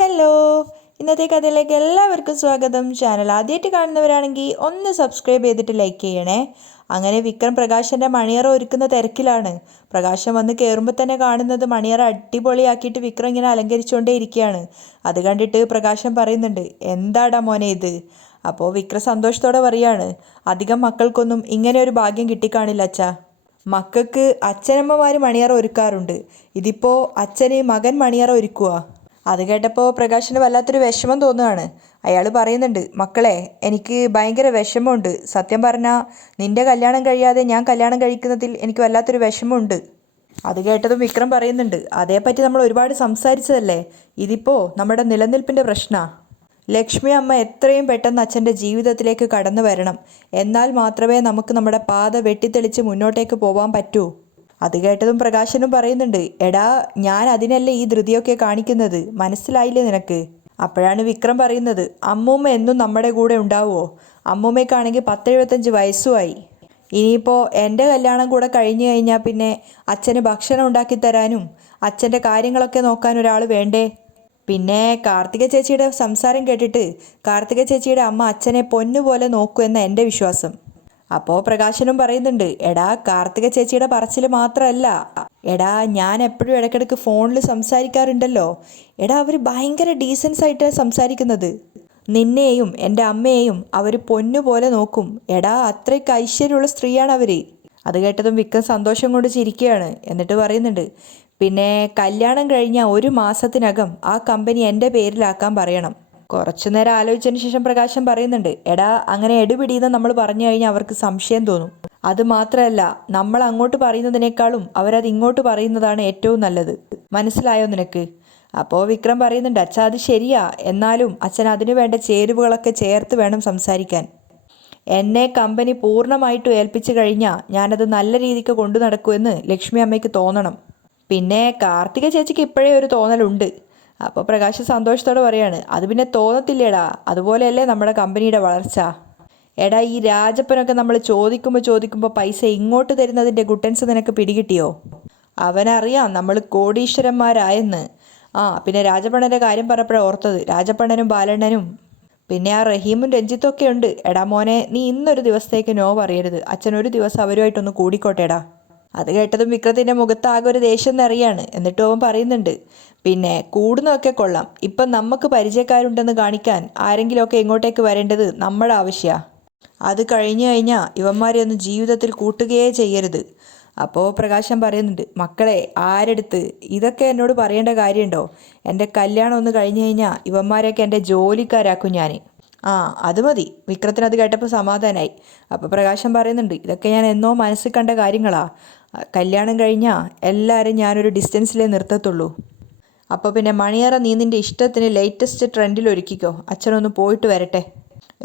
Hello, ഇന്നത്തെ കഥയിലേക്ക് എല്ലാവർക്കും സ്വാഗതം. ചാനൽ ആദ്യമായിട്ട് കാണുന്നവരാണെങ്കിൽ ഒന്ന് സബ്സ്ക്രൈബ് ചെയ്തിട്ട് ലൈക്ക് ചെയ്യണേ. അങ്ങനെ വിക്രം പ്രകാശൻ്റെ മണിയറ ഒരുക്കുന്ന തിരക്കിലാണ്. പ്രകാശം വന്ന് കയറുമ്പോൾ തന്നെ കാണുന്നത് മണിയറ അടിപൊളിയാക്കിയിട്ട് വിക്രം ഇങ്ങനെ അലങ്കരിച്ചുകൊണ്ടേ ഇരിക്കുകയാണ്. അത് കണ്ടിട്ട് പ്രകാശം പറയുന്നുണ്ട്, എന്താടാ മോനെ ഇത്? അപ്പോൾ വിക്രം സന്തോഷത്തോടെ പറയാണ്, അധികം മക്കൾക്കൊന്നും ഇങ്ങനെ ഒരു ഭാഗ്യം കിട്ടിക്കാണില്ല അച്ഛാ. മക്കൾക്ക് അച്ഛനമ്മമാർ മണിയറ ഒരുക്കാറുണ്ട്, ഇതിപ്പോൾ അച്ഛന് മകൻ മണിയറ ഒരുക്കുക. അത് കേട്ടപ്പോൾ പ്രകാശിന് വല്ലാത്തൊരു വിഷമം തോന്നുകയാണ്. അയാൾ പറയുന്നുണ്ട്, മക്കളെ എനിക്ക് ഭയങ്കര വിഷമമുണ്ട്. സത്യം പറഞ്ഞാൽ നിൻ്റെ കല്യാണം കഴിയാതെ ഞാൻ കല്യാണം കഴിക്കുന്നതിൽ എനിക്ക് വല്ലാത്തൊരു വിഷമമുണ്ട്. അത് കേട്ടതും വിക്രം പറയുന്നുണ്ട്, അതേപ്പറ്റി നമ്മൾ ഒരുപാട് സംസാരിച്ചതല്ലേ, ഇതിപ്പോൾ നമ്മുടെ നിലനിൽപ്പിൻ്റെ പ്രശ്നമാണ്. ലക്ഷ്മി അമ്മ എത്രയും പെട്ടെന്ന് അച്ഛൻ്റെ ജീവിതത്തിലേക്ക് കടന്നു വരണം. എന്നാൽ മാത്രമേ നമുക്ക് നമ്മുടെ പാത വെട്ടിത്തെളിച്ച് മുന്നോട്ടേക്ക് പോകാൻ പറ്റൂ. അത് കേട്ടതും പ്രകാശനും പറയുന്നുണ്ട്, എടാ ഞാൻ അതിനല്ലേ ഈ ധൃതിയൊക്കെ കാണിക്കുന്നത്, മനസ്സിലായില്ലേ നിനക്ക്? അപ്പോഴാണ് വിക്രം പറയുന്നത്, അമ്മൂമ്മ എന്നും നമ്മുടെ കൂടെ ഉണ്ടാവുമോ? അമ്മൂമ്മയ്ക്കാണെങ്കിൽ 10-75 വയസ്സുമായി. ഇനിയിപ്പോൾ എൻ്റെ കല്യാണം കൂടെ കഴിഞ്ഞു കഴിഞ്ഞാൽ പിന്നെ അച്ഛന് ഭക്ഷണം ഉണ്ടാക്കി തരാനും അച്ഛൻ്റെ കാര്യങ്ങളൊക്കെ നോക്കാൻ ഒരാൾ വേണ്ടേ? പിന്നെ കാർത്തിക ചേച്ചിയുടെ സംസാരം കേട്ടിട്ട് കാർത്തിക ചേച്ചിയുടെ അമ്മ അച്ഛനെ പൊന്നുപോലെ നോക്കൂ എന്ന എൻ്റെ വിശ്വാസം. അപ്പോൾ പ്രകാശനും പറയുന്നുണ്ട്, എടാ കാർത്തിക ചേച്ചിയുടെ പറച്ചിൽ മാത്രമല്ല, എടാ ഞാൻ എപ്പോഴും ഇടയ്ക്കിടയ്ക്ക് ഫോണിൽ സംസാരിക്കാറുണ്ടല്ലോ, എടാ അവർ ഭയങ്കര ഡീസൻസ് ആയിട്ടാണ് സംസാരിക്കുന്നത്. നിന്നെയും എൻ്റെ അമ്മയെയും അവർ പൊന്നുപോലെ നോക്കും. എടാ അത്രയ്ക്ക് ഐശ്വര്യമുള്ള സ്ത്രീയാണ് അവർ. അത് കേട്ടതും വിക്രം സന്തോഷം കൊണ്ട് ചിരിക്കുകയാണ്. എന്നിട്ട് പറയുന്നുണ്ട്, പിന്നെ കല്യാണം കഴിഞ്ഞ 1 മാസത്തിനകം ആ കമ്പനി എൻ്റെ പേരിലാക്കാൻ പറയണം. കുറച്ചു നേരം ആലോചിച്ചതിന് ശേഷം പ്രകാശം പറയുന്നുണ്ട്, എടാ അങ്ങനെ എടുപിടിയെന്ന് നമ്മൾ പറഞ്ഞു കഴിഞ്ഞാൽ അവർക്ക് സംശയം തോന്നും. അത് മാത്രമല്ല, നമ്മൾ അങ്ങോട്ട് പറയുന്നതിനേക്കാളും അവരത് ഇങ്ങോട്ട് പറയുന്നതാണ് ഏറ്റവും നല്ലത്. മനസ്സിലായോ നിനക്ക്? അപ്പോൾ വിക്രം പറയുന്നുണ്ട്, അച്ഛാ അത് ശരിയാ, എന്നാലും അച്ഛൻ അതിനു വേണ്ട ചേരുവകളൊക്കെ ചേർത്ത് വേണം സംസാരിക്കാൻ. എന്നെ കമ്പനി പൂർണ്ണമായിട്ടും ഏൽപ്പിച്ചു കഴിഞ്ഞാൽ ഞാനത് നല്ല രീതിക്ക് കൊണ്ടു നടക്കുമെന്ന് ലക്ഷ്മി അമ്മയ്ക്ക് തോന്നണം. പിന്നെ കാർത്തിക ചേച്ചിക്ക് ഇപ്പോഴേ ഒരു തോന്നലുണ്ട്. അപ്പോൾ പ്രകാശ് സന്തോഷത്തോടെ പറയാണ്, അത് പിന്നെ തോന്നത്തില്ലേടാ, അതുപോലെയല്ലേ നമ്മുടെ കമ്പനിയുടെ വളർച്ച. എടാ ഈ രാജപ്പനൊക്കെ നമ്മൾ ചോദിക്കുമ്പോൾ പൈസ ഇങ്ങോട്ട് തരുന്നതിൻ്റെ ഗുട്ടൻസ് നിനക്ക് പിടികിട്ടിയോ? അവനറിയാം നമ്മൾ കോടീശ്വരന്മാരായെന്ന്. പിന്നെ രാജപ്പണ്ണൻ്റെ കാര്യം പറഞ്ഞപ്പോഴാണ് ഓർത്തത്, രാജപ്പണ്ണനും ബാലണ്ണനും പിന്നെ ആ റഹീമും രഞ്ജിത്തും ഒക്കെ ഉണ്ട്. എടാ മോനെ, നീ ഇന്നൊരു ദിവസത്തേക്ക് നോ പറയരുത്, അച്ഛൻ ഒരു ദിവസം അവരുമായിട്ടൊന്ന് കൂടിക്കോട്ടെടാ. അത് കേട്ടതും വിക്രത്തിൻ്റെ മുഖത്ത് ആകെ ഒരു ദേഷ്യം നിറയാണ്. എന്നിട്ടും അവൻ പറയുന്നുണ്ട്, പിന്നെ കൂടുന്നതൊക്കെ കൊള്ളാം, ഇപ്പം നമുക്ക് പരിചയക്കാരുണ്ടെന്ന് കാണിക്കാൻ ആരെങ്കിലുമൊക്കെ ഇങ്ങോട്ടേക്ക് വരേണ്ടത് നമ്മുടെ ആവശ്യമാണ്. അത് കഴിഞ്ഞു കഴിഞ്ഞാൽ ഇവന്മാരെ ഒന്നും ജീവിതത്തിൽ കൂട്ടുകയേ ചെയ്യരുത്. അപ്പോൾ പ്രകാശം പറയുന്നുണ്ട്, മക്കളെ ആരെടുത്ത് ഇതൊക്കെ എന്നോട് പറയേണ്ട കാര്യമുണ്ടോ? എൻ്റെ കല്യാണം ഒന്ന് കഴിഞ്ഞു കഴിഞ്ഞാൽ ഇവന്മാരെയൊക്കെ എൻ്റെ ജോലിക്കാരാക്കും ഞാൻ. അത് മതി. വിക്രത്തിനത് കേട്ടപ്പോൾ സമാധാനമായി. അപ്പോൾ പ്രകാശം പറയുന്നുണ്ട്, ഇതൊക്കെ ഞാൻ എന്നോ മനസ്സിൽ കണ്ട കാര്യങ്ങളാ. കല്യാണം കഴിഞ്ഞാൽ എല്ലാവരും ഞാനൊരു ഡിസ്റ്റൻസിലേ നിർത്തത്തുള്ളൂ. അപ്പോൾ പിന്നെ മണിയറ നീ നിൻ്റെ ഇഷ്ടത്തിന് ലേറ്റസ്റ്റ് ട്രെൻഡിൽ ഒരുക്കിക്കോ, അച്ഛനൊന്ന് പോയിട്ട് വരട്ടെ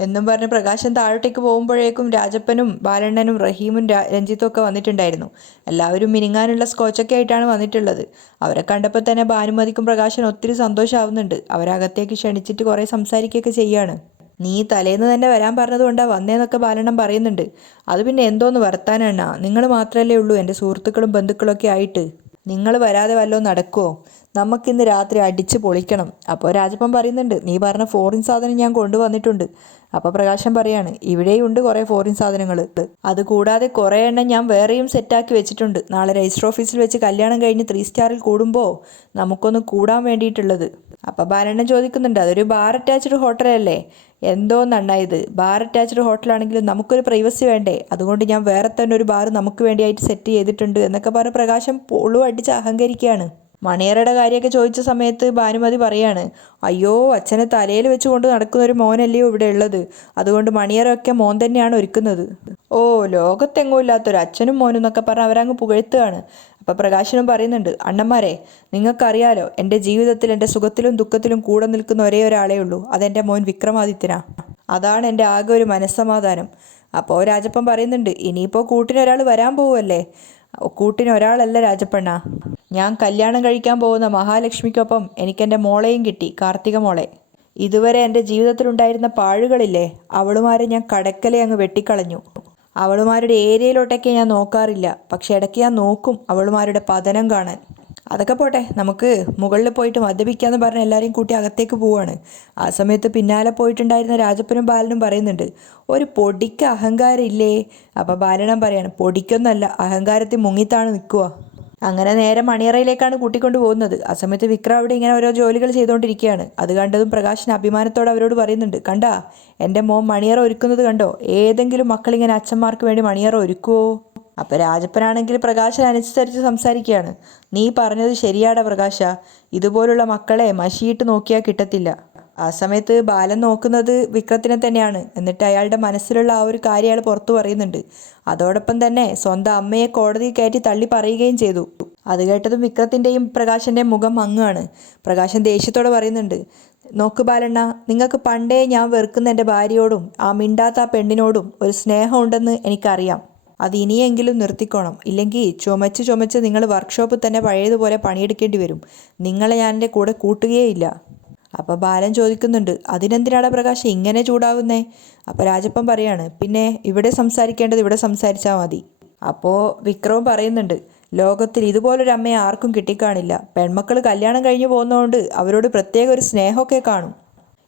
എന്നും പറഞ്ഞ് പ്രകാശം താഴോട്ടേക്ക് പോകുമ്പോഴേക്കും രാജപ്പനും ബാലണ്ണനും റഹീമും രഞ്ജിത്തും ഒക്കെ വന്നിട്ടുണ്ടായിരുന്നു. എല്ലാവരും മിനുങ്ങാനുള്ള സ്കോച്ചൊക്കെ ആയിട്ടാണ് വന്നിട്ടുള്ളത്. അവരെ കണ്ടപ്പോൾ തന്നെ ഭാനുമതിക്കും പ്രകാശൻ ഒത്തിരി സന്തോഷമാവുന്നുണ്ട്. അവരകത്തേക്ക് ക്ഷണിച്ചിട്ട് കുറേ സംസാരിക്കുകയൊക്കെ ചെയ്യാണ്. നീ തലേന്ന് തന്നെ വരാൻ പറഞ്ഞതുകൊണ്ടാണ് വന്നേന്നൊക്കെ ബാലണ്ണൻ പറയുന്നുണ്ട്. അത് പിന്നെ എന്തോന്ന് വർത്താനാണ്, നിങ്ങൾ മാത്രമല്ലേ ഉള്ളൂ എൻ്റെ സുഹൃത്തുക്കളും ബന്ധുക്കളൊക്കെ ആയിട്ട്. നിങ്ങൾ വരാതെ വല്ലതും നടക്കുമോ? നമുക്കിന്ന് രാത്രി അടിച്ച് പൊളിക്കണം. അപ്പോൾ രാജപ്പൻ പറയുന്നുണ്ട്, നീ പറഞ്ഞ ഫോറിൻ സാധനം ഞാൻ കൊണ്ടുവന്നിട്ടുണ്ട്. അപ്പോൾ പ്രകാശം പറയാണ്, ഇവിടെയും ഉണ്ട് കുറേ ഫോറിൻ സാധനങ്ങൾ. അതുകൂടാതെ കുറേ എണ്ണം ഞാൻ വേറെയും സെറ്റാക്കി വെച്ചിട്ടുണ്ട്. നാളെ രജിസ്റ്റർ ഓഫീസിൽ വെച്ച് കല്യാണം കഴിഞ്ഞ് 3 സ്റ്റാറിൽ കൂടുമ്പോൾ നമുക്കൊന്ന് കൂടാൻ വേണ്ടിയിട്ടുള്ളത്. അപ്പോൾ ബാലണ്ണൻ ചോദിക്കുന്നുണ്ട്, അതൊരു ബാർ അറ്റാച്ച്ഡ് ഹോട്ടലല്ലേ? എന്തോ നന്നായത്, ബാർ അറ്റാച്ച്ഡ് ഹോട്ടലാണെങ്കിലും നമുക്കൊരു പ്രൈവസി വേണ്ടേ, അതുകൊണ്ട് ഞാൻ വേറെ തന്നെ ഒരു ബാർ നമുക്ക് വേണ്ടിയായിട്ട് സെറ്റ് ചെയ്തിട്ടുണ്ട് എന്നൊക്കെ പറഞ്ഞ് പ്രകാശം പൊളു അടിച്ച് അഹങ്കരിക്കുകയാണ്. മണിയറയുടെ കാര്യമൊക്കെ ചോദിച്ച സമയത്ത് ഭാനുമതി പറയാണ്, അയ്യോ അച്ഛനെ തലയിൽ വെച്ച് കൊണ്ട് നടക്കുന്ന ഒരു മോനല്ലയോ ഇവിടെ ഉള്ളത്, അതുകൊണ്ട് മണിയറൊക്കെ മോൻ തന്നെയാണ് ഒരുക്കുന്നത്. ലോകത്തെങ്ങും ഇല്ലാത്തൊരു അച്ഛനും മോനും എന്നൊക്കെ പറഞ്ഞ് അവരങ്ങ് പുകഴ്ത്തുകയാണ്. അപ്പോൾ പ്രകാശനും പറയുന്നുണ്ട്, അണ്ണന്മാരെ നിങ്ങൾക്കറിയാലോ, എൻ്റെ ജീവിതത്തിൽ എൻ്റെ സുഖത്തിലും ദുഃഖത്തിലും കൂടെ നിൽക്കുന്ന ഒരേ ഒരാളേ ഉള്ളൂ, അതെൻ്റെ മോൻ വിക്രമാദിത്യനാ. അതാണ് എൻ്റെ ആകെ ഒരു മനസ്സമാധാനം. അപ്പോൾ രാജപ്പൻ പറയുന്നുണ്ട്, ഇനിയിപ്പോൾ കൂട്ടിനൊരാൾ വരാൻ പോവുമല്ലേ? കൂട്ടിനൊരാളല്ല രാജപ്പണ്ണ, ഞാൻ കല്യാണം കഴിക്കാൻ പോകുന്ന മഹാലക്ഷ്മിക്കൊപ്പം എനിക്കെൻ്റെ മോളെയും കിട്ടി, കാർത്തിക മോളെ. ഇതുവരെ എൻ്റെ ജീവിതത്തിലുണ്ടായിരുന്ന പാഴുകളില്ലേ, അവളുമാരെ ഞാൻ കടക്കലെ അങ്ങ് വെട്ടിക്കളഞ്ഞു. അവളുമാരുടെ ഏരിയയിലോട്ടൊക്കെ ഞാൻ നോക്കാറില്ല, പക്ഷെ ഇടയ്ക്ക് ഞാൻ നോക്കും അവളുമാരുടെ പതനം കാണാൻ. അതൊക്കെ പോട്ടെ, നമുക്ക് മുകളിൽ പോയിട്ട് മദ്യപിക്കാന്ന് പറഞ്ഞ് എല്ലാവരെയും കൂട്ടി അകത്തേക്ക് പോവാണ്. ആ സമയത്ത് പിന്നാലെ പോയിട്ടുണ്ടായിരുന്ന രാജപ്പനും ബാലനും പറയുന്നുണ്ട്, ഒരു പൊടിക്ക് അഹങ്കാരം ഇല്ലേ? അപ്പോൾ ബാലനം പറയാണ്, പൊടിക്കൊന്നല്ല, അഹങ്കാരത്തിൽ മുങ്ങിത്താണ് നിൽക്കുക. അങ്ങനെ നേരെ മണിയറയിലേക്കാണ് കൂട്ടിക്കൊണ്ട് പോകുന്നത്. ആ സമയത്ത് വിക്രം അവിടെ ഇങ്ങനെ ഓരോ ജോലികൾ ചെയ്തുകൊണ്ടിരിക്കുകയാണ്. അത് കണ്ടതും പ്രകാശൻ അഭിമാനത്തോടെ അവരോട് പറയുന്നുണ്ട്, കണ്ടാ എൻ്റെ മോൻ മണിയറ ഒരുക്കുന്നത് കണ്ടോ? ഏതെങ്കിലും മക്കളിങ്ങനെ അച്ഛന്മാർക്ക് വേണ്ടി മണിയറ ഒരുക്കുവോ? അപ്പോൾ രാജപ്പനാണെങ്കിൽ പ്രകാശൻ അനുസരിച്ച് സംസാരിക്കുകയാണ്. നീ പറഞ്ഞത് ശരിയാടാ പ്രകാശ, ഇതുപോലുള്ള മക്കളെ മഷിയിട്ട് നോക്കിയാൽ കിട്ടത്തില്ല. ആ സമയത്ത് ബാലൻ നോക്കുന്നത് വിക്രത്തിനെ തന്നെയാണ്. എന്നിട്ട് അയാളുടെ മനസ്സിലുള്ള ആ ഒരു കാര്യം അയാൾ പുറത്തു പറയുന്നുണ്ട്. അതോടൊപ്പം തന്നെ സ്വന്തം അമ്മയെ കോടതിയിൽ കയറ്റി തള്ളി പറയുകയും ചെയ്തു. അത് കേട്ടതും വിക്രത്തിൻ്റെയും പ്രകാശൻ്റെയും മുഖം മങ്ങുകയാണ്. പ്രകാശൻ ദേഷ്യത്തോടെ പറയുന്നുണ്ട്, നോക്ക് ബാലണ്ണ, നിങ്ങൾക്ക് പണ്ടേ ഞാൻ വെറുക്കുന്ന എൻ്റെ ഭാര്യയോടും ആ മിണ്ടാത്ത ആ പെണ്ണിനോടും ഒരു സ്നേഹമുണ്ടെന്ന് എനിക്കറിയാം. അത് ഇനിയെങ്കിലും നിർത്തിക്കോണം. ഇല്ലെങ്കിൽ ചുമച്ച് നിങ്ങൾ വർക്ക്ഷോപ്പിൽ തന്നെ പഴയതുപോലെ പണിയെടുക്കേണ്ടി വരും. നിങ്ങളെ ഞാൻ എൻ്റെ കൂടെ കൂട്ടുകയേയില്ല. അപ്പോൾ ബാലൻ ചോദിക്കുന്നുണ്ട്, അതിനെന്തിനാടാ പ്രകാശ് ഇങ്ങനെ ചൂടാവുന്നേ? അപ്പോൾ രാജപ്പൻ പറയാണ്, പിന്നെ ഇവിടെ സംസാരിക്കേണ്ടത് ഇവിടെ സംസാരിച്ചാൽ മതി. അപ്പോൾ വിക്രവും പറയുന്നുണ്ട്, ലോകത്തിൽ ഇതുപോലൊരു അമ്മയെ ആർക്കും കിട്ടിക്കാണില്ല. പെൺമക്കൾ കല്യാണം കഴിഞ്ഞ് പോകുന്നതുകൊണ്ട് അവരോട് പ്രത്യേക ഒരു സ്നേഹമൊക്കെ കാണും.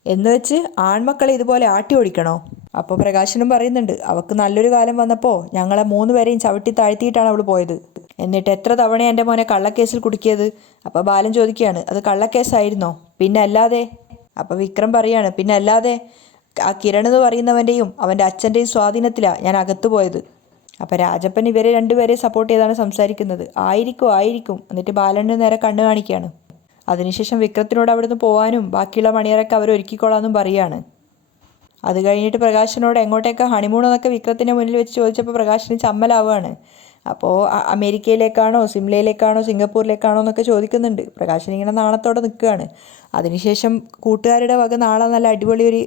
എന്ന് വെച്ച് ആൺമക്കളെ ഇതുപോലെ ആട്ടി ഓടിക്കണോ? അപ്പോൾ പ്രകാശനും പറയുന്നുണ്ട്, അവൾക്ക് നല്ലൊരു കാലം വന്നപ്പോൾ ഞങ്ങളെ 3 പേരെയും ചവിട്ടി താഴ്ത്തിയിട്ടാണ് അവൾ പോയത്. എന്നിട്ട് എത്ര തവണ എൻ്റെ മോനെ കള്ളക്കേസിൽ കുടുക്കിയത്? അപ്പോൾ ബാലൻ ചോദിക്കുകയാണ്, അത് കള്ളക്കേസായിരുന്നോ? പിന്നെ അല്ലാതെ. അപ്പോൾ വിക്രം പറയാണ്, പിന്നെ അല്ലാതെ, ആ കിരൺ എന്ന് പറയുന്നവൻ്റെയും അവൻ്റെ അച്ഛൻ്റെയും സ്വാധീനത്തിലാണ് ഞാൻ അകത്തു പോയത്. അപ്പോൾ രാജപ്പൻ ഇവരെ രണ്ടുപേരെ സപ്പോർട്ട് ചെയ്താണ് സംസാരിക്കുന്നത്. ആയിരിക്കും. എന്നിട്ട് ബാലന് നേരെ കണ്ണ് കാണിക്കുകയാണ്. അതിനുശേഷം വിക്രത്തിനോട് അവിടുന്ന് പോകാനും ബാക്കിയുള്ള മണിയറൊക്കെ അവർ ഒരുക്കിക്കോളാമെന്നും പറയുകയാണ്. അത് കഴിഞ്ഞിട്ട് പ്രകാശനോട് എങ്ങോട്ടേക്കാണ് ഹണിമൂൺ എന്നൊക്കെ വിക്രത്തിൻ്റെ മുന്നിൽ വെച്ച് ചോദിച്ചപ്പോൾ പ്രകാശന് ചമ്മലാവുകയാണ്. അപ്പോൾ അമേരിക്കയിലേക്കാണോ, സിംലയിലേക്കാണോ, സിംഗപ്പൂരിലേക്കാണോ എന്നൊക്കെ ചോദിക്കുന്നുണ്ട്. പ്രകാശൻ ഇങ്ങനെ നാണത്തോടെ നിൽക്കുകയാണ്. അതിനുശേഷം കൂട്ടുകാരുടെ വക നാളെ നല്ല അടിപൊളി ഒരു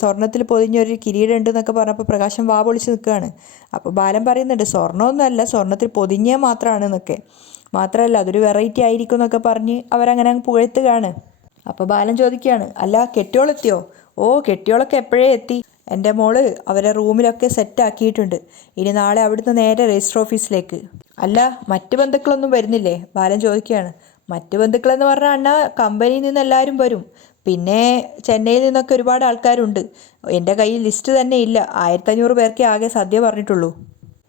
സ്വർണ്ണത്തിൽ പൊതിഞ്ഞൊരു കിരീടം ഉണ്ട് എന്നൊക്കെ പറഞ്ഞപ്പോൾ പ്രകാശൻ വാ പൊളിച്ച് നിൽക്കുകയാണ്. അപ്പോൾ ബാലൻ പറയുന്നുണ്ട്, സ്വർണ്ണമൊന്നുമല്ല, സ്വർണ്ണത്തിൽ പൊതിഞ്ഞേ മാത്രമാണ് എന്നൊക്കെ. മാത്രമല്ല അതൊരു വെറൈറ്റി ആയിരിക്കും എന്നൊക്കെ പറഞ്ഞ് അവരങ്ങനെ പുകഴ്ത്തുകയാണ്. അപ്പോൾ ബാലൻ ചോദിക്കുകയാണ്, അല്ല കെട്ടിയോളെത്തിയോ? ഓ, കെട്ടിയോളൊക്കെ എപ്പോഴേ എത്തി. എൻ്റെ മോള് അവരെ റൂമിലൊക്കെ സെറ്റാക്കിയിട്ടുണ്ട്. ഇനി നാളെ അവിടുന്ന് നേരെ രജിസ്റ്റർ ഓഫീസിലേക്ക്. അല്ല, മറ്റ് ബന്ധുക്കളൊന്നും വരുന്നില്ലേ? ബാലൻ ചോദിക്കുകയാണ്. മറ്റ് ബന്ധുക്കളെന്ന് പറഞ്ഞാൽ അണ്ണാ, കമ്പനിയിൽ നിന്ന് എല്ലാവരും വരും. പിന്നെ ചെന്നൈയിൽ നിന്നൊക്കെ ഒരുപാട് ആൾക്കാരുണ്ട്. എൻ്റെ കയ്യിൽ ലിസ്റ്റ് തന്നെ ഇല്ല. 1500 പേർക്കേ ആകെ സദ്യ പറഞ്ഞിട്ടുള്ളൂ.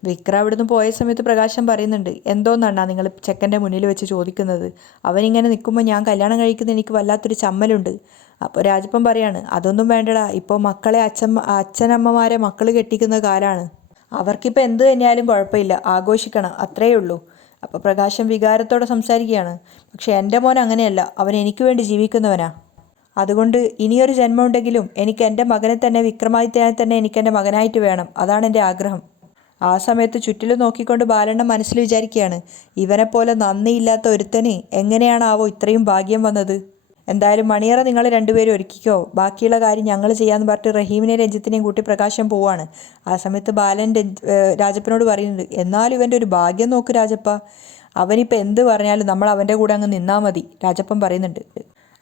വിക്രം അവിടുന്ന് പോയ സമയത്ത് പ്രകാശൻ പറയുന്നുണ്ട്, എന്തോന്നാണ് നിങ്ങൾ ചെക്കൻ്റെ മുന്നിൽ വെച്ച് ചോദിക്കുന്നത്? അവനിങ്ങനെ നിൽക്കുമ്പോൾ ഞാൻ കല്യാണം കഴിക്കുന്നത് എനിക്ക് വല്ലാത്തൊരു ചമ്മലുണ്ട്. അപ്പോൾ രാജപ്പൻ പറയാണ്, അതൊന്നും വേണ്ടടാ, ഇപ്പോൾ മക്കളെ അച്ഛനമ്മമാരെ മക്കൾ കെട്ടിക്കുന്ന കാലമാണ്. അവർക്കിപ്പോൾ എന്ത് തന്നെയാലും കുഴപ്പമില്ല, ആഘോഷിക്കണം, അത്രയേ ഉള്ളൂ. അപ്പോൾ പ്രകാശൻ വികാരത്തോടെ സംസാരിക്കുകയാണ്. പക്ഷേ എൻ്റെ മോൻ അങ്ങനെയല്ല, അവൻ എനിക്ക് വേണ്ടി ജീവിക്കുന്നവനാ. അതുകൊണ്ട് ഇനിയൊരു ജന്മം ഉണ്ടെങ്കിലും എനിക്ക് എൻ്റെ മകനെ തന്നെ, വിക്രമാദിത്യനെ തന്നെ എനിക്കെൻ്റെ മകനായിട്ട് വേണം. അതാണ് എൻ്റെ ആഗ്രഹം. ആ സമയത്ത് ചുറ്റിലും നോക്കിക്കൊണ്ട് ബാലണ്ണ മനസ്സിൽ വിചാരിക്കുകയാണ്, ഇവനെപ്പോലെ നന്ദിയില്ലാത്ത ഒരുത്തന് എങ്ങനെയാണാവോ ഇത്രയും ഭാഗ്യം വന്നത്. എന്തായാലും മണിയറ നിങ്ങൾ രണ്ടുപേരും ഒരുക്കിക്കോ, ബാക്കിയുള്ള കാര്യം ഞങ്ങൾ ചെയ്യാമെന്ന് പറഞ്ഞിട്ട് റഹീമിനെയും രഞ്ജിത്തിനെയും കൂട്ടി പ്രകാശം പോവാണ്. ആ സമയത്ത് ബാലൻ രാജപ്പനോട് പറയുന്നുണ്ട്, എന്നാലും ഇവൻ്റെ ഒരു ഭാഗ്യം നോക്ക് രാജപ്പ, അവനിപ്പോൾ എന്ത് പറഞ്ഞാലും നമ്മൾ അവൻ്റെ കൂടെ അങ്ങ് നിന്നാൽ മതി. രാജപ്പൻ പറയുന്നുണ്ട്,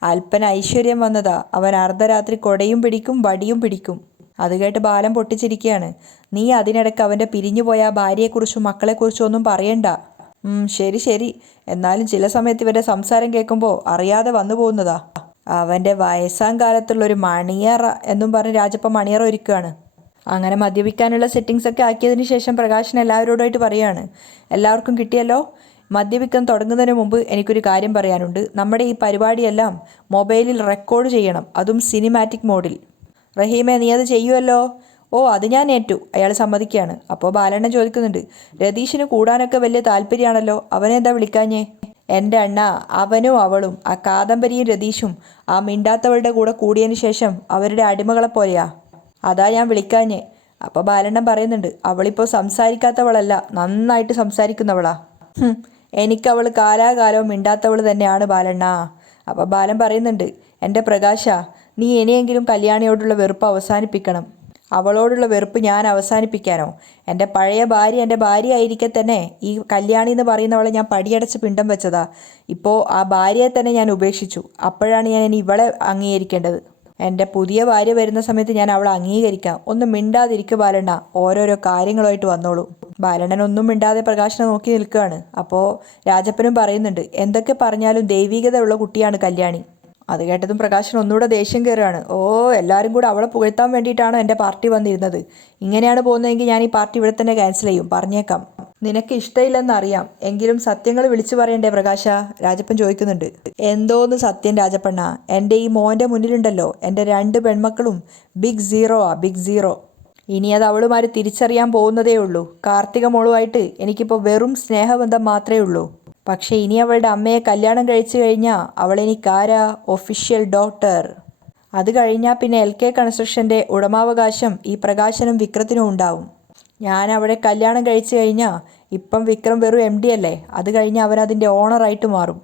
അല്പന ഐശ്വര്യം വന്നതാ, അവൻ അർദ്ധരാത്രി കൊടയും പിടിക്കും വടിയും പിടിക്കും. അത് കേട്ട് ബാലൻ പൊട്ടിച്ചിരിക്കുകയാണ്. നീ അതിനിടയ്ക്ക് അവൻ്റെ പിരിഞ്ഞുപോയ ഭാര്യയെക്കുറിച്ചും മക്കളെക്കുറിച്ചും ഒന്നും പറയണ്ട. ശരി, എന്നാലും ചില സമയത്ത് ഇവരുടെ സംസാരം കേൾക്കുമ്പോൾ അറിയാതെ വന്നു പോകുന്നതാ. അവൻ്റെ വയസ്സാം കാലത്തുള്ളൊരു മണിയറ എന്നും പറഞ്ഞ് രാജപ്പൻ മണിയറ ഒരുക്കുകയാണ്. അങ്ങനെ മദ്യപിക്കാനുള്ള സെറ്റിങ്സ് ഒക്കെ ആക്കിയതിന് ശേഷം പ്രകാശൻ എല്ലാവരോടായിട്ട് പറയുകയാണ്, എല്ലാവർക്കും കിട്ടിയല്ലോ? മദ്യപിക്കാൻ തുടങ്ങുന്നതിന് മുമ്പ് എനിക്കൊരു കാര്യം പറയാനുണ്ട്. നമ്മുടെ ഈ പരിപാടിയെല്ലാം മൊബൈലിൽ റെക്കോർഡ് ചെയ്യണം, അതും സിനിമാറ്റിക് മോഡിൽ. റഹീമെ, നീ അത് ചെയ്യുമല്ലോ? ഓ, അത് ഞാൻ ഏറ്റു. അയാൾ സമ്മതിക്കുകയാണ്. അപ്പോൾ ബാലണ്ണൻ ചോദിക്കുന്നുണ്ട്, രതീഷിന് കൂടാനൊക്കെ വലിയ താല്പര്യമാണല്ലോ, അവനെന്താ വിളിക്കാഞ്ഞേ? എൻ്റെ അണ്ണ, അവനും അവളും, ആ കാദംബരിയും രതീഷും ആ മിണ്ടാത്തവളുടെ കൂടെ കൂടിയതിന് ശേഷം അവരുടെ അടിമകളെ പോലെയാ, അതാ ഞാൻ വിളിക്കാഞ്ഞേ. അപ്പോൾ ബാലണ്ണൻ പറയുന്നുണ്ട്, അവളിപ്പോൾ സംസാരിക്കാത്തവളല്ല, നന്നായിട്ട് സംസാരിക്കുന്നവളാ. എനിക്കവൾ കാലാകാലവും മിണ്ടാത്തവൾ തന്നെയാണ് ബാലണ്ണ. അപ്പോൾ ബാലൻ പറയുന്നുണ്ട്, എൻ്റെ പ്രകാശ, നീ ഇനിയെങ്കിലും കല്യാണിയോടുള്ള വെറുപ്പ് അവസാനിപ്പിക്കണം. അവളോടുള്ള വെറുപ്പ് ഞാൻ അവസാനിപ്പിക്കാനോ? എൻ്റെ പഴയ ഭാര്യ എൻ്റെ ഭാര്യ ആയിരിക്കെ തന്നെ ഈ കല്യാണി എന്ന് പറയുന്നവളെ ഞാൻ പടിയടച്ച് പിണ്ടം വെച്ചതാ. ഇപ്പോൾ ആ ഭാര്യയെ തന്നെ ഞാൻ ഉപേക്ഷിച്ചു. അപ്പോഴാണ് ഞാൻ ഇനി ഇവളെ അംഗീകരിക്കേണ്ടത്. എൻ്റെ പുതിയ ഭാര്യ വരുന്ന സമയത്ത് ഞാൻ അവളെ അംഗീകരിക്കാം. ഒന്നും മിണ്ടാതിരിക്കുക ബാലണ്ണ, ഓരോരോ കാര്യങ്ങളുമായിട്ട് വന്നോളൂ. ബാലണ്ണൻ ഒന്നും മിണ്ടാതെ പ്രകാശനെ നോക്കി നിൽക്കുകയാണ്. അപ്പോൾ രാജപ്പനും പറയുന്നുണ്ട്, എന്തൊക്കെ പറഞ്ഞാലും ദൈവികത ഉള്ള കുട്ടിയാണ് കല്യാണി. അത് കേട്ടതും പ്രകാശൻ ഒന്നുകൂടെ ദേഷ്യം കയറുകയാണ്. ഓ, എല്ലാവരും കൂടെ അവളെ പുകഴ്ത്താൻ വേണ്ടിയിട്ടാണോ എൻ്റെ പാർട്ടി വന്നിരുന്നത്? ഇങ്ങനെയാണ് പോകുന്നതെങ്കിൽ ഞാൻ ഈ പാർട്ടി ഇവിടെ തന്നെ ക്യാൻസൽ ചെയ്യും, പറഞ്ഞേക്കാം. നിനക്ക് ഇഷ്ടമില്ലെന്നറിയാം, എങ്കിലും സത്യങ്ങൾ വിളിച്ചു പറയണ്ടേ പ്രകാശ? രാജപ്പൻ ചോദിക്കുന്നുണ്ട്. എന്തോന്ന് സത്യം രാജപ്പണ്ണ? എൻ്റെ ഈ മോൻ്റെ മുന്നിലുണ്ടല്ലോ എൻ്റെ 2 പെൺമക്കളും ബിഗ് ബിഗ് സീറോ. ഇനി അത് അവളുമാര് തിരിച്ചറിയാൻ പോകുന്നതേ ഉള്ളൂ. കാർത്തിക മോളുമായിട്ട് എനിക്കിപ്പോൾ വെറും സ്നേഹബന്ധം മാത്രമേ ഉള്ളൂ. പക്ഷേ ഇനി അവളുടെ അമ്മയെ കല്യാണം കഴിച്ചു കഴിഞ്ഞാൽ അവളെനിക്കാരാ? Official doctor. അത് കഴിഞ്ഞാൽ പിന്നെ LK കൺസ്ട്രക്ഷൻ്റെ ഉടമാവകാശം ഈ പ്രകാശനും വിക്രത്തിനും ഉണ്ടാവും. ഞാൻ അവളെ കല്യാണം കഴിച്ചു കഴിഞ്ഞാൽ ഇപ്പം വിക്രം വെറും MD അല്ലേ, അത് കഴിഞ്ഞാൽ അവനതിൻ്റെ ഓണറായിട്ട് മാറും.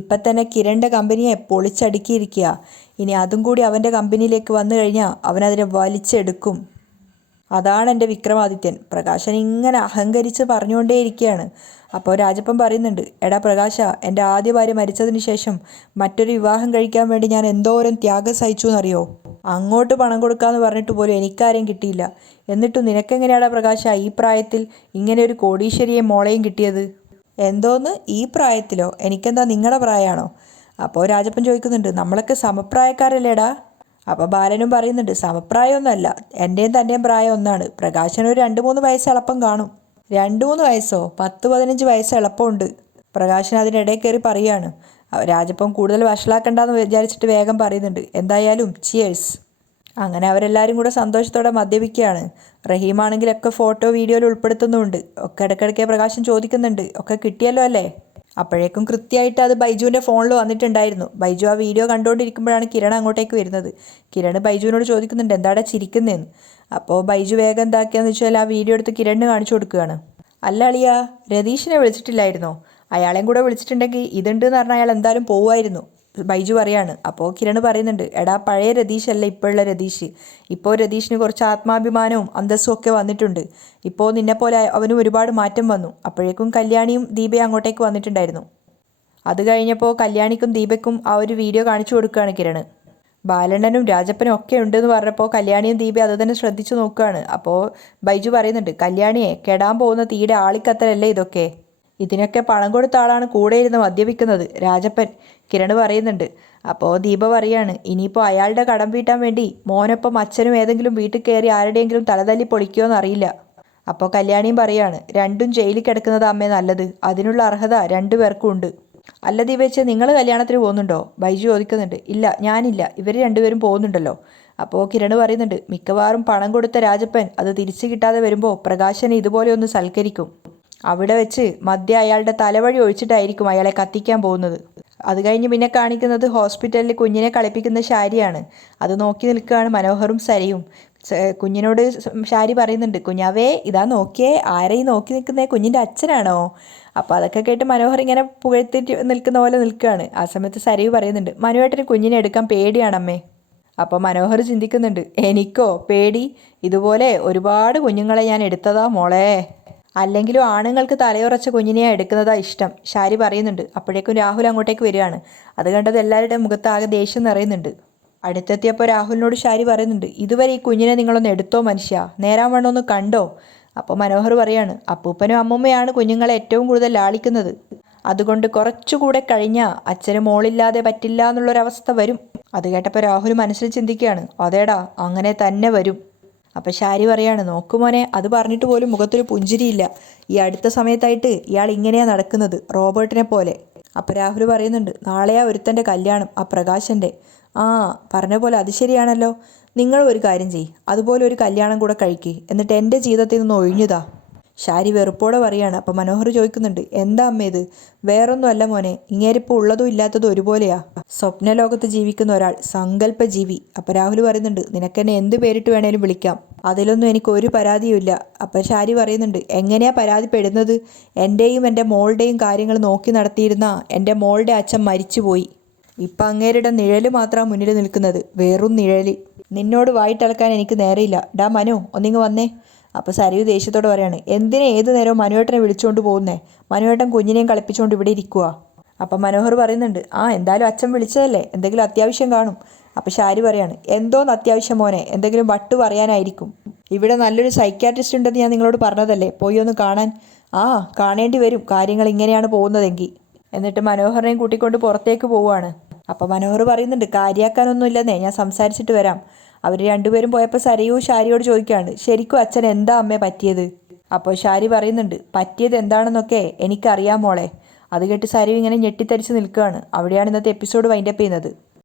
ഇപ്പം തന്നെ കിരണിൻ്റെ കമ്പനിയെ പൊളിച്ചടുക്കിയിരിക്കുക. ഇനി അതും കൂടി അവൻ്റെ കമ്പനിയിലേക്ക് വന്നു കഴിഞ്ഞാൽ അവനതിനെ വലിച്ചെടുക്കും. അതാണ് എൻ്റെ വിക്രമാദിത്യൻ. പ്രകാശൻ ഇങ്ങനെ അഹങ്കരിച്ച് പറഞ്ഞുകൊണ്ടേയിരിക്കുകയാണ്. അപ്പോൾ രാജപ്പൻ പറയുന്നുണ്ട്, എടാ പ്രകാശ, എൻ്റെ ആദ്യ ഭാര്യ മരിച്ചതിന് ശേഷം മറ്റൊരു വിവാഹം കഴിക്കാൻ വേണ്ടി ഞാൻ എന്തോരം ത്യാഗം സഹിച്ചു എന്നറിയോ? അങ്ങോട്ട് പണം കൊടുക്കാമെന്ന് പറഞ്ഞിട്ട് പോലും എനിക്കാരെയും കിട്ടിയില്ല. എന്നിട്ടും നിനക്കെങ്ങനെയാടാ പ്രകാശ ഈ പ്രായത്തിൽ ഇങ്ങനെ ഒരു കോടീശ്വരിയെയും മോളെയും കിട്ടിയത്? എന്തോന്ന് ഈ പ്രായത്തിലോ? എനിക്കെന്താ നിങ്ങളുടെ പ്രായമാണോ? അപ്പോൾ രാജപ്പൻ ചോദിക്കുന്നുണ്ട്, നമ്മളൊക്കെ സമപ്രായക്കാരല്ലേടാ? അപ്പോൾ ബാലനും പറയുന്നുണ്ട്, സമപ്രായമൊന്നുമല്ല, എൻ്റെയും തൻ്റെയും പ്രായം ഒന്നാണ്. പ്രകാശനൊരു 2-3 വയസ്സ് എളുപ്പം കാണും. 2-3 വയസ്സോ? 10-15 വയസ്സ് എളുപ്പമുണ്ട്. പ്രകാശൻ അതിനിടയിൽ കയറി പറയുകയാണ്. രാജപ്പൻ കൂടുതൽ വഷളാക്കണ്ടെന്ന് വിചാരിച്ചിട്ട് വേഗം പറയുന്നുണ്ട്, എന്തായാലും ചിയേഴ്സ്. അങ്ങനെ അവരെല്ലാവരും കൂടെ സന്തോഷത്തോടെ മദ്യപിക്കുകയാണ്. റഹീമാണെങ്കിലൊക്കെ ഫോട്ടോ വീഡിയോയിൽ ഉൾപ്പെടുത്തുന്നുമുണ്ട്. ഒക്കെ ഇടയ്ക്കിടയ്ക്ക് പ്രകാശൻ ചോദിക്കുന്നുണ്ട്, ഒക്കെ കിട്ടിയല്ലോ അല്ലേ? അപ്പോഴേക്കും കൃത്യമായിട്ട് അത് ബൈജുവിൻ്റെ ഫോണിൽ വന്നിട്ടുണ്ടായിരുന്നു. ബൈജു ആ വീഡിയോ കണ്ടുകൊണ്ടിരിക്കുമ്പോഴാണ് കിരൺ അങ്ങോട്ടേക്ക് വരുന്നത്. കിരൺ ബൈജുവിനോട് ചോദിക്കുന്നുണ്ട്, എന്താടാ ചിരിക്കുന്നതെന്ന്. അപ്പോൾ ബൈജു വേഗം എന്താക്കിയെന്ന് വെച്ചാൽ ആ വീഡിയോ എടുത്ത് കിരണിന് കാണിച്ചു കൊടുക്കുകയാണ്. അല്ല അളിയ, രതീഷിനെ വിളിച്ചിട്ടില്ലായിരുന്നോ? അയാളെയും കൂടെ വിളിച്ചിട്ടുണ്ടെങ്കിൽ ഇതുണ്ടെന്ന് പറഞ്ഞാൽ അയാൾ എന്തായാലും പോവുമായിരുന്നു, ബൈജു പറയാണ്. അപ്പോൾ കിരൺ പറയുന്നുണ്ട്, എടാ പഴയ രതീഷല്ല ഇപ്പോഴുള്ള രതീഷ്. ഇപ്പോൾ രതീഷിന് കുറച്ച് ആത്മാഭിമാനവും അന്തസ്സും ഒക്കെ വന്നിട്ടുണ്ട്. ഇപ്പോൾ നിന്നെപ്പോലെ അവനും ഒരുപാട് മാറ്റം വന്നു. അപ്പോഴേക്കും കല്യാണിയും ദീപയും അങ്ങോട്ടേക്ക് വന്നിട്ടുണ്ടായിരുന്നു. അത് കഴിഞ്ഞപ്പോൾ കല്യാണിക്കും ദീപയ്ക്കും ആ ഒരു വീഡിയോ കാണിച്ചു കൊടുക്കുകയാണ് കിരൺ. ബാലണ്ണനും രാജപ്പനും ഒക്കെ ഉണ്ടെന്ന് പറഞ്ഞപ്പോൾ കല്യാണിയും ദീപ അത് തന്നെ ശ്രദ്ധിച്ചു നോക്കുകയാണ്. അപ്പോൾ ബൈജു പറയുന്നുണ്ട്, കല്യാണിയെ കെടാൻ പോകുന്ന തീയുടെ ആളിക്കത്തലല്ലേ ഇതൊക്കെ? ഇതിനൊക്കെ പണം കൊടുത്ത ആളാണ് കൂടെ ഇരുന്ന് മദ്യപിക്കുന്നത്, രാജപ്പൻ. കിരൺ പറയുന്നുണ്ട്. അപ്പോൾ ദീപ പറയാണ്, ഇനിയിപ്പോൾ അയാളുടെ കടം വീട്ടാൻ വേണ്ടി മോനൊപ്പം അച്ഛനും ഏതെങ്കിലും വീട്ടിൽ കയറി ആരുടെയെങ്കിലും തലതല്ലി പൊളിക്കുമോ അറിയില്ല. അപ്പോൾ കല്യാണിയും പറയാണ്, രണ്ടും ജയിലിൽ കിടക്കുന്നത് അമ്മേ നല്ലത്, അതിനുള്ള അർഹത 2 പേർക്കും ഉണ്ട്. അല്ല ദീപേച്ചേ, നിങ്ങൾ കല്യാണത്തിന് പോകുന്നുണ്ടോ? ബൈജു ചോദിക്കുന്നുണ്ട്. ഇല്ല, ഞാനില്ല, ഇവർ 2 പേരും പോകുന്നുണ്ടല്ലോ. അപ്പോൾ കിരൺ പറയുന്നുണ്ട്, മിക്കവാറും പണം കൊടുത്ത രാജപ്പൻ അത് തിരിച്ചു കിട്ടാതെ വരുമ്പോൾ പ്രകാശനെ ഇതുപോലെ ഒന്ന് സൽക്കരിക്കും. അവിടെ വെച്ച് മദ്യം അയാളുടെ തലവഴി ഒഴിച്ചിട്ടായിരിക്കും അയാളെ കത്തിക്കാൻ പോകുന്നത്. അത് കഴിഞ്ഞ് പിന്നെ കാണിക്കുന്നത് ഹോസ്പിറ്റലിൽ കുഞ്ഞിനെ കളിപ്പിക്കുന്ന ശാരിയാണ്. അത് നോക്കി നിൽക്കുകയാണ് മനോഹറും സരയും. കുഞ്ഞിനോട് ശാരി പറയുന്നുണ്ട്, കുഞ്ഞാവേ ഇതാ നോക്കിയേ, ആരെയും നോക്കി നിൽക്കുന്നേ, കുഞ്ഞിൻ്റെ അച്ഛനാണോ? അപ്പോൾ അതൊക്കെ കേട്ട് മനോഹർ ഇങ്ങനെ പുകഴ്ത്തിട്ട് നിൽക്കുന്ന പോലെ നിൽക്കുകയാണ്. ആ സമയത്ത് സരയു പറയുന്നുണ്ട്, മനുവേട്ടന് കുഞ്ഞിനെ എടുക്കാൻ പേടിയാണമ്മേ. അപ്പോൾ മനോഹർ ചിന്തിക്കുന്നുണ്ട്, എനിക്കോ പേടി? ഇതുപോലെ ഒരുപാട് കുഞ്ഞുങ്ങളെ ഞാൻ എടുത്തതാ മോളെ. അല്ലെങ്കിലും ആണുങ്ങൾക്ക് തലയുറച്ച കുഞ്ഞിനെയാണ് എടുക്കുന്നതാ ഇഷ്ടം, ശാരി പറയുന്നുണ്ട്. അപ്പോഴേക്കും രാഹുൽ അങ്ങോട്ടേക്ക് വരികയാണ്. അത് കണ്ടത് എല്ലാവരുടെയും മുഖത്ത് ആകെ ദേഷ്യം നിറയുന്നുണ്ട്. അടുത്തെത്തിയപ്പോൾ രാഹുലിനോട് ശാരി പറയുന്നുണ്ട്, ഇതുവരെ ഈ കുഞ്ഞിനെ നിങ്ങളൊന്ന് എടുത്തോ മനുഷ്യ, നേരാൻ വണ്ണം ഒന്ന് കണ്ടോ? അപ്പോൾ മനോഹർ പറയാണ്, അപ്പൂപ്പനും അമ്മൂമ്മയാണ് കുഞ്ഞുങ്ങളെ ഏറ്റവും കൂടുതൽ ലാളിക്കുന്നത്. അതുകൊണ്ട് കുറച്ചുകൂടെ കഴിഞ്ഞാൽ അച്ഛന് മോളില്ലാതെ പറ്റില്ല എന്നുള്ളൊരവസ്ഥ വരും. അത് കേട്ടപ്പോൾ രാഹുൽ മനസ്സിൽ ചിന്തിക്കുകയാണ്, അതേടാ അങ്ങനെ തന്നെ വരും. അപ്പം ശാരി പറയാണ്, നോക്കുമോനെ, അത് പറഞ്ഞിട്ട് പോലും മുഖത്തൊരു പുഞ്ചിരിയില്ല. ഈ അടുത്ത സമയത്തായിട്ട് ഇയാൾ ഇങ്ങനെയാണ് നടക്കുന്നത്, റോബർട്ടിനെ പോലെ. അപ്പോൾ രാഹുൽ പറയുന്നുണ്ട്, നാളെയാ ഒരുത്തൻ്റെ കല്യാണം, ആ പ്രകാശൻ്റെ. ആ പറഞ്ഞ പോലെ അത് ശരിയാണല്ലോ. നിങ്ങൾ ഒരു കാര്യം ചെയ്യ്, അതുപോലെ ഒരു കല്യാണം കൂടെ കഴിക്കുക, എന്നിട്ട് എൻ്റെ ജീവിതത്തിൽ നിന്ന് ഒഴിഞ്ഞുതാ. ശാരി വെറുപ്പോടെ പറയാണ്. അപ്പം മനോഹർ ചോദിക്കുന്നുണ്ട്, എന്താ അമ്മ ഇത്? വേറൊന്നും അല്ല മോനെ, ഇങ്ങേരിപ്പോൾ ഉള്ളതും ഇല്ലാത്തതും ഒരുപോലെയാ. സ്വപ്നലോകത്ത് ജീവിക്കുന്ന ഒരാൾ, സങ്കല്പ ജീവി. അപ്പം രാഹുൽ പറയുന്നുണ്ട്, നിനക്കെന്നെ എന്ത് പേരിട്ട് വേണേലും വിളിക്കാം, അതിലൊന്നും എനിക്ക് ഒരു പരാതിയുമില്ല. അപ്പം ശാരി പറയുന്നുണ്ട്, എങ്ങനെയാ പരാതിപ്പെടുന്നത്? എൻ്റെയും എൻ്റെ മോളുടെയും കാര്യങ്ങൾ നോക്കി നടത്തിയിരുന്ന എൻ്റെ മോളുടെ അച്ഛൻ മരിച്ചുപോയി. ഇപ്പം അങ്ങേരുടെ നിഴല് മാത്രമാണ് മുന്നിൽ നിൽക്കുന്നത്, വെറും നിഴല്. നിന്നോട് വായിട്ടളക്കാൻ എനിക്ക് നേരെയില്ല. ഡാ മനു, ഒന്നിങ്ങ് വന്നേ. അപ്പോൾ സരയു ദേഷ്യത്തോട് പറയാണ്, എന്തിനാ ഏത് നേരവും മനുവേട്ടനെ വിളിച്ചുകൊണ്ട് പോകുന്നേ? മനുവേട്ടൻ കുഞ്ഞിനെയും കളിപ്പിച്ചുകൊണ്ട് ഇവിടെ ഇരിക്കുക. അപ്പം മനോഹർ പറയുന്നുണ്ട്, എന്തായാലും അച്ഛൻ വിളിച്ചതല്ലേ, എന്തെങ്കിലും അത്യാവശ്യം കാണും. അപ്പം ഷാരി പറയാണ്, എന്തോന്ന് അത്യാവശ്യം മോനെ, എന്തെങ്കിലും വട്ട് പറയാനായിരിക്കും. ഇവിടെ നല്ലൊരു സൈക്യാട്രിസ്റ്റ് ഉണ്ടെന്ന് ഞാൻ നിങ്ങളോട് പറഞ്ഞതല്ലേ, പോയി ഒന്ന് കാണാൻ. കാണേണ്ടി വരും കാര്യങ്ങൾ ഇങ്ങനെയാണ് പോകുന്നതെങ്കിൽ. എന്നിട്ട് മനോഹറിനെയും കൂട്ടിക്കൊണ്ട് പുറത്തേക്ക് പോവുകയാണ്. അപ്പോൾ മനോഹർ പറയുന്നുണ്ട്, കാര്യമാക്കാനൊന്നും ഇല്ലെന്നേ, ഞാൻ സംസാരിച്ചിട്ട് വരാം. അവർ രണ്ടുപേരും പോയപ്പോൾ സരയു ഷാരിയോട് ചോദിക്കുകയാണ്, ശരിക്കും അച്ഛൻ എന്താ അമ്മേ പറ്റിയത്? അപ്പോൾ ഷാരി പറയുന്നുണ്ട്, പറ്റിയത് എന്താണെന്നൊക്കെ എനിക്കറിയാം മോളെ. അത് കേട്ട് സരയു ഇങ്ങനെ ഞെട്ടിത്തരിച്ച് നിൽക്കുകയാണ്. അവിടെയാണ് ഇന്നത്തെ എപ്പിസോഡ് വൈൻഡപ്പ് ചെയ്യുന്നത്.